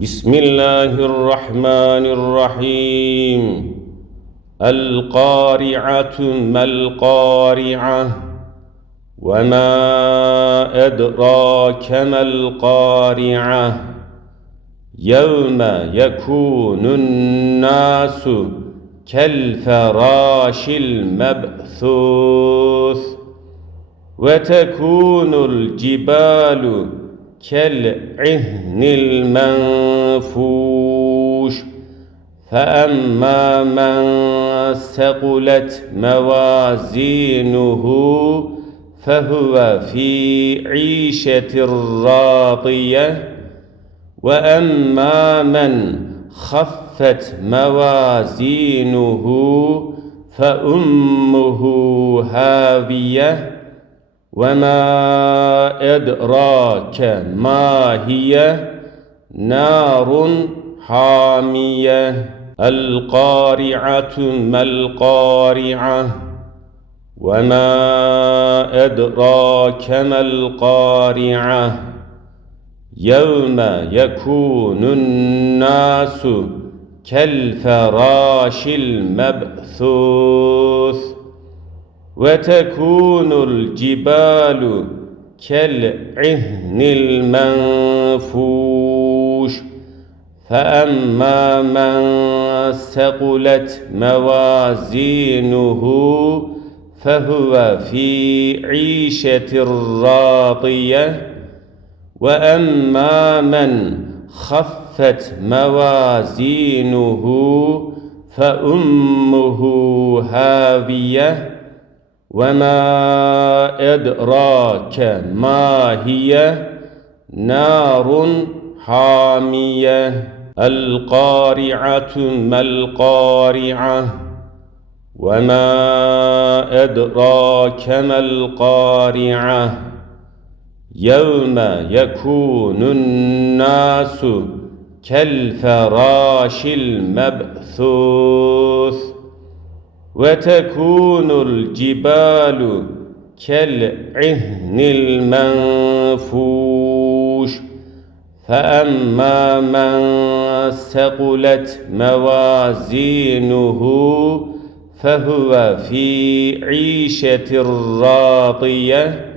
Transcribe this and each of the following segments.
بسم الله الرحمن الرحيم. القارعة ما القارعة وما أدراك ما القارعة يوم يكون الناس كالفراش المبثوث وتكون الجبال كالعهن المنفوش فأما من ثقلت موازينه فهو في عيشة راضية وأما من خفت موازينه فأمه هاوية وما أدراك ما هي نار حامية. القارعة ما القارعة وما أدراك ما القارعة يوم يكون الناس كالفراش المبثوث وتكون الجبال كالعهن المنفوش فأما من ثقلت موازينه فهو في عيشة راضية وأما من خفت موازينه فأمه هاوية وما أدراك ما هي نار حامية. القارعة ما القارعة وما أدراك ما القارعة يوم يكون الناس كالفراش المبثوث وتكون الجبال كالعهن المنفوش فأما من ثقلت موازينه فهو في عيشة راضية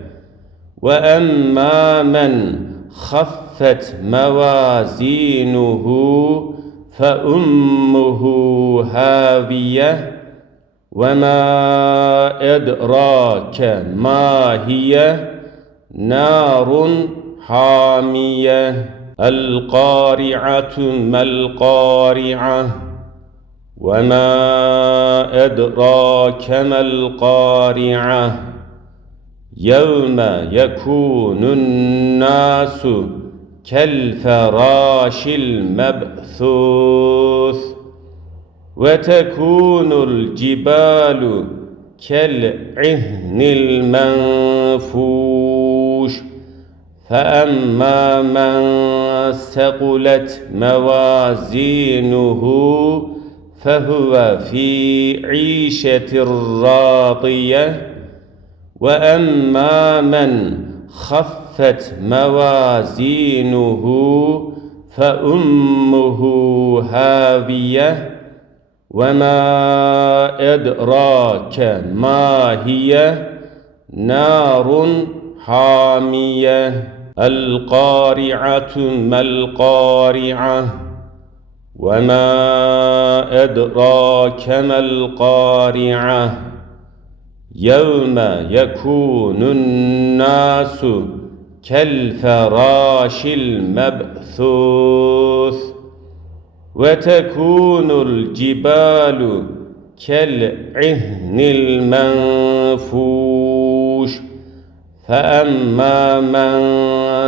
وأما من خفت موازينه فأمه هاوية وما أدراك ما هي نار حامية. القارعة ما القارعة وما أدراك ما القارعة يوم يكون الناس كالفراش المبثوث وتكون الجبال كالعهن المنفوش فأما من ثقلت موازينه فهو في عيشة راضية وأما من خفت موازينه فأمه هاوية وما أدراك ما هي نار حامية. القارعة ما القارعة وما أدراك ما القارعة يوم يكون الناس كالفراش المبثوث وتكون الجبال كالعهن المنفوش فأما من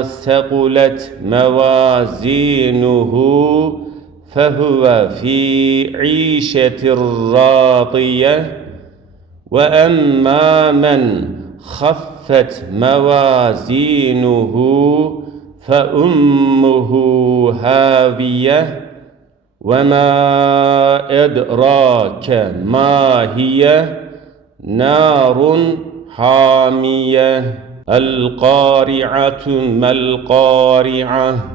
ثقلت موازينه فهو في عيشة راضية وأما من خفت موازينه فأمه هاوية وما أدراك ما هي نار حامية. القارعة ما القارعة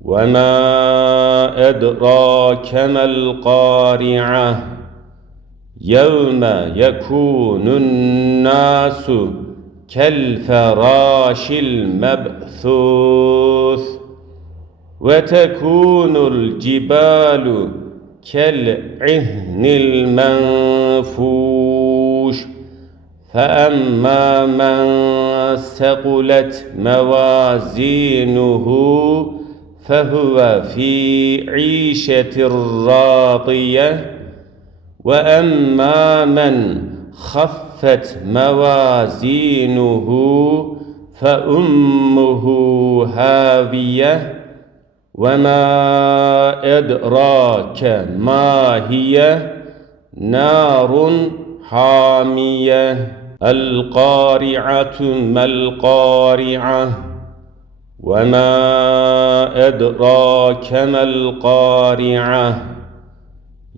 وما أدراك ما القارعة يوم يكون الناس كالفراش المبثوث وتكون الجبال كالعهن المنفوش فأما من ثقلت موازينه فهو في عيشة راضية وأما من خفت موازينه فأمه هاوية وما أدراك ما هي نار حامية القارعة ما القارعة وما أدراك ما القارعة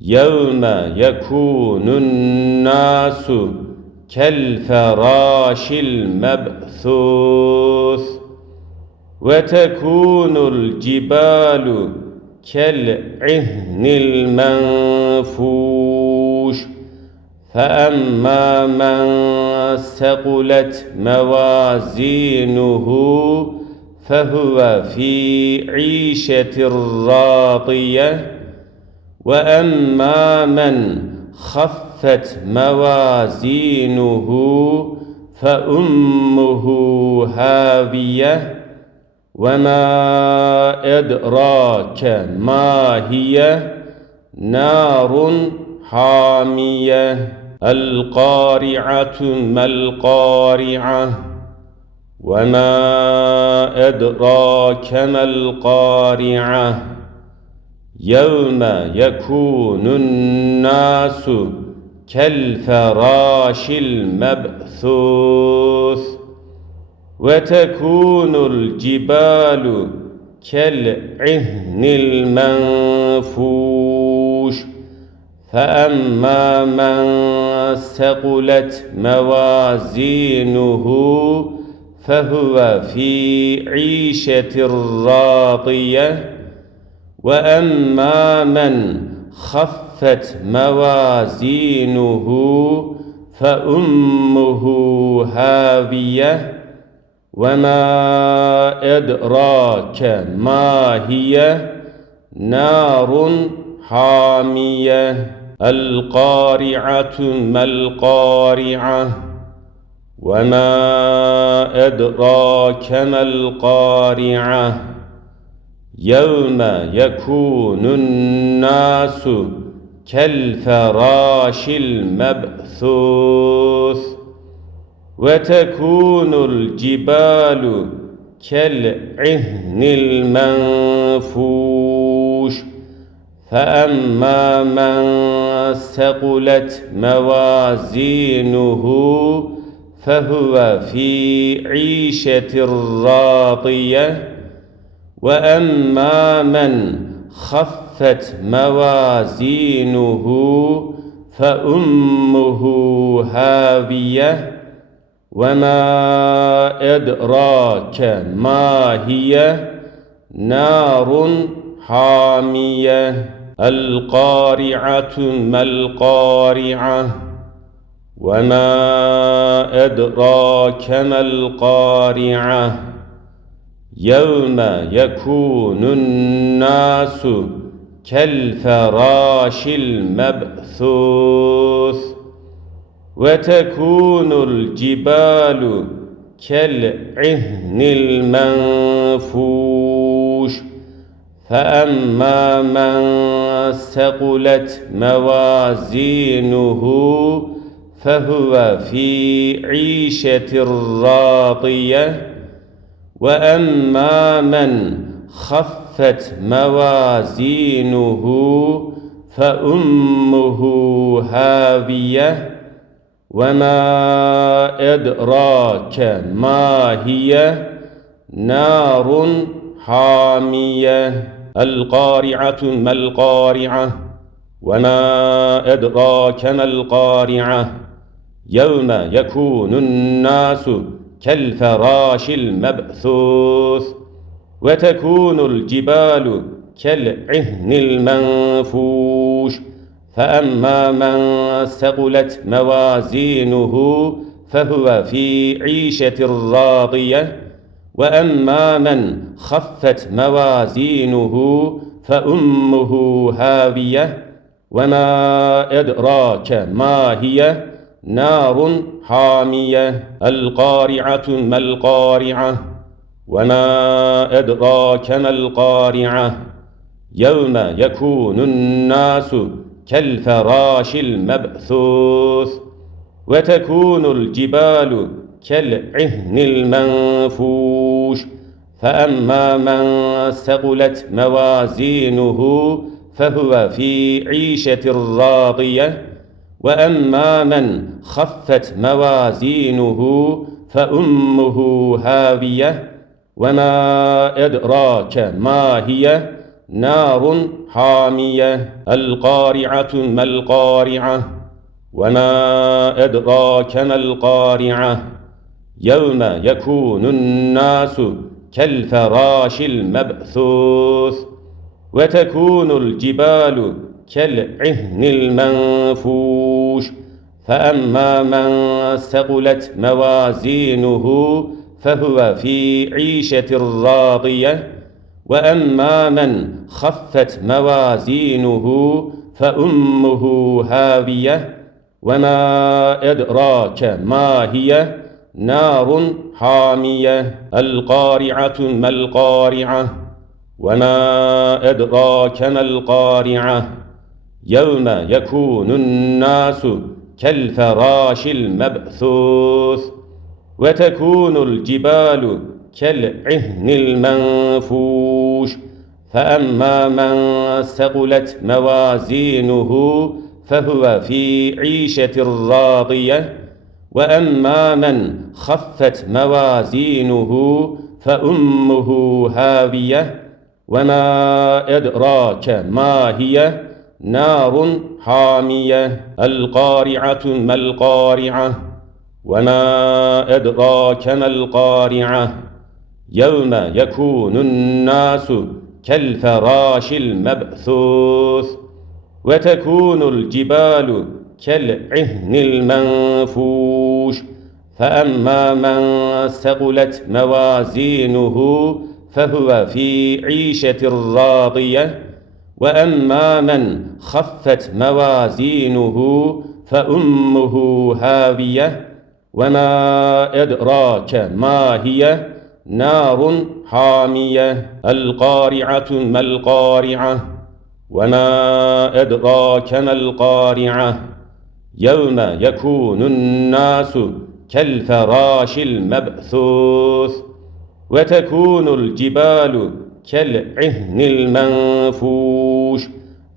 يوم يكون الناس كالفراش المبثوث وتكون الجبال كالعهن المنفوش فأما من ثقلت موازينه فهو في عيشة راضية وأما من خفت موازينه فأمه هاوية وما أدراك ما هي نار حامية القارعة ما القارعة وما أدراك ما القارعة يوم يكون الناس كالفراش المبثوث وتكون الجبال كالعهن المنفوش فأما من ثقلت موازينه فهو في عيشة راضية وأما من خفت موازينه فأمه هاوية وما أدراك ما هي نار حامية القارعة ما القارعة وما أدراك ما القارعة يوم يكون الناس كالفراش المبثوث وتكون الجبال كالعهن المنفوش فأما من ثقلت موازينه فهو في عيشة راضية وأما من خفت موازينه فأمه هاوية وما أدراك ما هي نار حامية القارعة ما القارعة وما أدراك ما القارعة يوم يكون الناس كالفراش المبثوث وتكون الجبال كالعهن المنفوش فأما من ثقلت موازينه فهو في عيشة راضية وأما من خفت موازينه فأمه هاوية وما أدراك ما هي نار حامية القارعة ما القارعة وما أدراك ما القارعة يوم يكون الناس كالفراش المبثوث وتكون الجبال كالعهن المنفوش فأما من ثقلت موازينه فهو في عيشة راضية وأما من خفت موازينه فأمه هاوية وما أدراك ما هي نار حامية القارعة ما القارعة وما أدراك ما القارعة يوم يكون الناس كالفراش المبثوث وتكون الجبال كالعهن المنفوش فأما من ثقلت موازينه فهو في عيشة راضية وأما من خفت موازينه فأمه هاوية وما أدراك ما هي نار حامية القارعة ما القارعة وما أدراك ما القارعة يوم يكون الناس كالفراش المبثوث وتكون الجبال كالعهن المنفوش فأما من ثقلت موازينه فهو في عيشة راضية وأما من خفت موازينه فأمه هاوية وما أدراك ما هي نار حامية القارعة ما القارعة وما أدراك ما القارعة يوم يكون الناس كالفراش المبثوث وتكون الجبال كالعهن المنفوش فأما من ثقلت موازينه فهو في عيشة راضية وأما من خفت موازينه فأمه هاوية وما أدراك ما هي نار حامية القارعة ما القارعة وما أدراك ما القارعة يوم يكون الناس كالفراش المبثوث وتكون الجبال كالعهن المنفوش فأما من ثقلت موازينه فهو في عيشة راضية وأما من خفت موازينه فأمه هاوية وما أدراك ما هي نار حامية القارعة ما القارعة وما أدراك ما القارعة يوم يكون الناس كالفراش المبثوث وتكون الجبال كالعهن المنفوش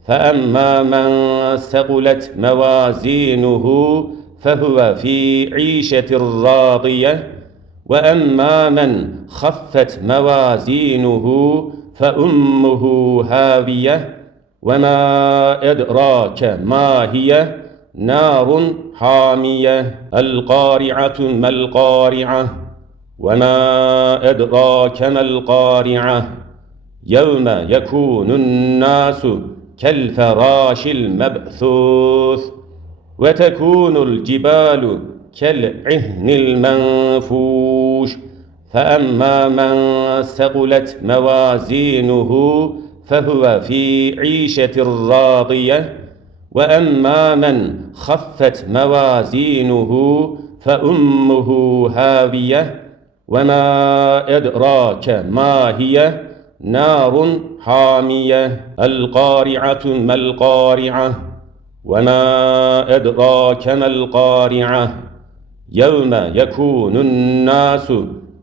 فأما من ثقلت موازينه فهو في عيشة راضية وأما من خفت موازينه فأمه هاوية وما أدراك ما هي نار حامية القارعة ما القارعة وما أدراك ما القارعة يوم يكون الناس كالفراش المبثوث وتكون الجبال كالعهن المنفوش فأما من ثقلت موازينه فهو في عيشة راضية وأما من خفت موازينه فأمه هاوية وما أدراك ما هي نار حامية القارعة ما القارعة وما أدراك ما القارعة يوم يكون الناس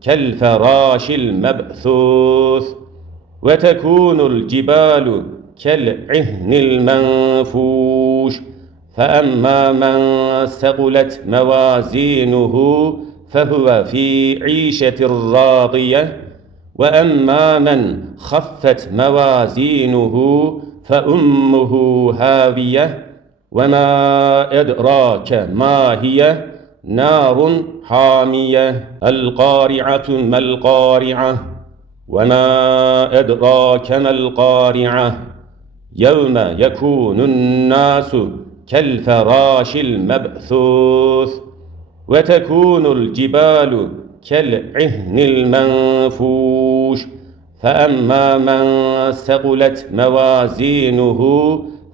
كالفراش المبثوث وتكون الجبال كالعهن المنفوش فأما من ثقلت موازينه فهو في عيشة راضية وأما من خفت موازينه فأمه هاوية وما أدراك ما هي نار حامية القارعة ما القارعة وما أدراك ما القارعة يوم يكون الناس كالفراش المبثوث وتكون الجبال كالعهن المنفوش فأما من ثقلت موازينه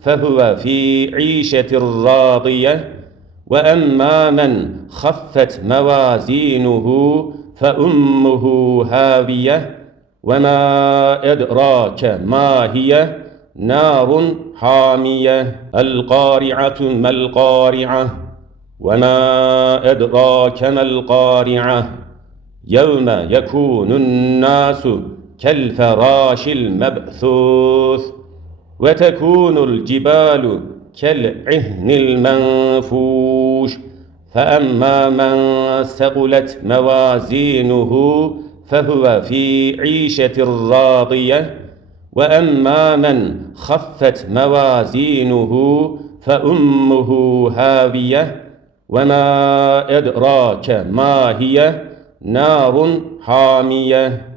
فهو في عيشة راضية وأما من خفت موازينه فأمه هاوية وما أدراك ما هي نار حامية القارعة ما القارعة وما أدراك ما القارعة يوم يكون الناس كالفراش المبثوث وتكون الجبال كالعهن المنفوش فأما من ثقلت موازينه فهو في عيشة راضية وأما من خفت موازينه فأمه هاوية وما أدراك ما هي نار حامية